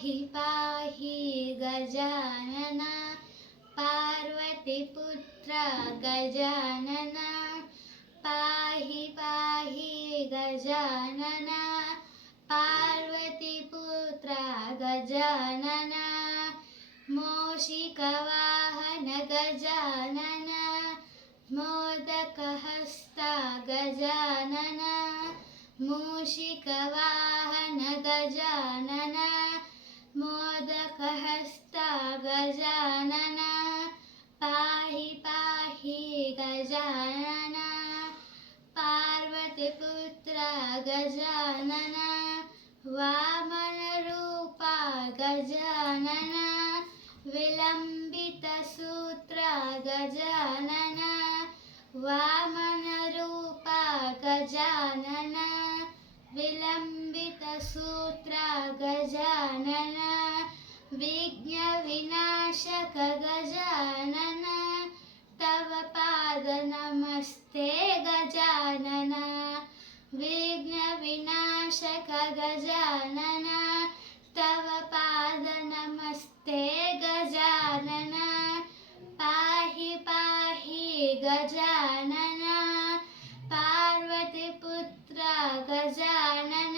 पाहि गजानन पार्वतीपुत्र गजानन पाहि गजानन पार्वतीपुत्र गजानन मूषिकवाहन गजानन मोदकहस्त गजानन मूषिकवाहन गजानन मोदकहस्त गजानन पाहि गजानन पार्वतीपुत्र गजानन वामनरूप गजानन विलम्बितसूत्र गजानन वामनरूप गजानन विलम्बितसूत्र गजानन विघ्नविनाशक गजानन तव पाद नमस्ते गजानन विघ्नविनाशक गजानन तव पाद नमस्ते गजानन पाहि गजानन पार्वतीपुत्र गजानन